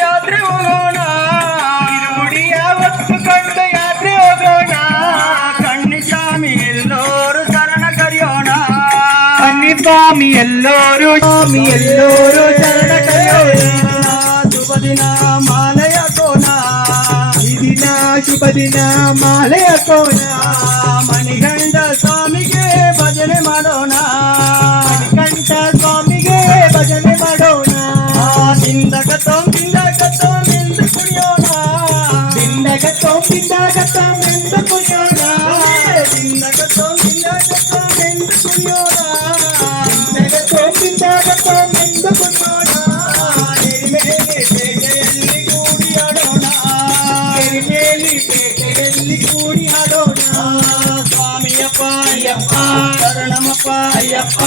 ಯಾತ್ರೆ ಹೋಗೋಣ, ಇರುಮುಡಿಯ ಹೊತ್ತುಕೊಂಡು ಯಾತ್ರೆ ಹೋಗೋಣ. ಕನ್ನಿಸ್ವಾಮಿ ಎಲ್ಲೋರು ಶರಣ ಕರೆಯೋಣ, ಕನ್ನಿಸ್ವಾಮಿ ಎಲ್ಲೋರು ಶರಣ ಕರೆಯೋಣ. ಶುಭ ದಿನ ಮಾಲೆ ಹಾಕೋಣ, ಈ ದಿನ ಶುಭ ದಿನ ಮಾಲೆ ಹಾಕೋಣ. ಮಣಿಗಂಡ ಸ್ವಾಮಿಗೆ ಭಜನೆ ಮಾಡೋಣ, ಮಣಿಕಂಠ ಸ್ವಾಮಿಗೆ ಭಜನೆ ಮಾಡೋಣ. ದಿಂದಗತೋಂ ಎಂದು ಕುಣಿಯೋಣ, ದಿಂದಗತೋಂ ಎಂದು ಕುಣಿಯೋಣ. ದಿಂದಗತೋಂ ಎಂದು ಕುಣಿಯೋಣ. ದಿಂದಗತೋಂ ಎಂದು ಕುಣಿಯೋಣ. ಎರಿಮೇಲಿ ಪೇಟೆಯಲ್ಲಿ ಕೂಡಿ ಆಡೋಣ, ಎರಿಮೇಲಿ ಪೇಟೆಯಲ್ಲಿ ಕೂಡಿ ಆಡೋಣ. ಸ್ವಾಮಿಯಪ್ಪ ಅಯ್ಯಪ್ಪ ಶರಣಮಪ್ಪ ಅಯ್ಯಪ್ಪ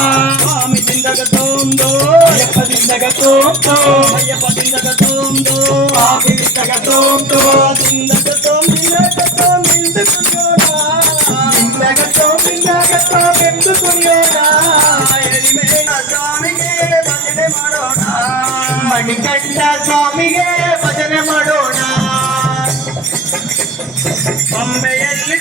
ಸ್ವಾಮಿ ದಿಂದಗತೋಂದು ಅಯ್ಯಪ್ಪ ದಿಂದಗತೋಂದು ಅಯ್ಯಪ್ಪ ದಿಂದಗತೋಂದು ಸ್ವಾಮಿ ದಿಂದಗತೋಂದು ದಿಂದಗತೋಂ ಎಂದು ಕುಣಿಯೋಣ, ದಿಂದಗತೋಂ ಎಂದು ಕುಣಿಯೋಣ. ಎರಿಮೇಲ ಸ್ವಾಮಿಗೆ ಭಜನೆ ಮಾಡೋಣ, ಮಣಿಕಂಠ ಸ್ವಾಮಿಗೆ ಭಜನೆ ಮಾಡೋಣ. ಬೊಂಬೆಯಲ್ಲಿ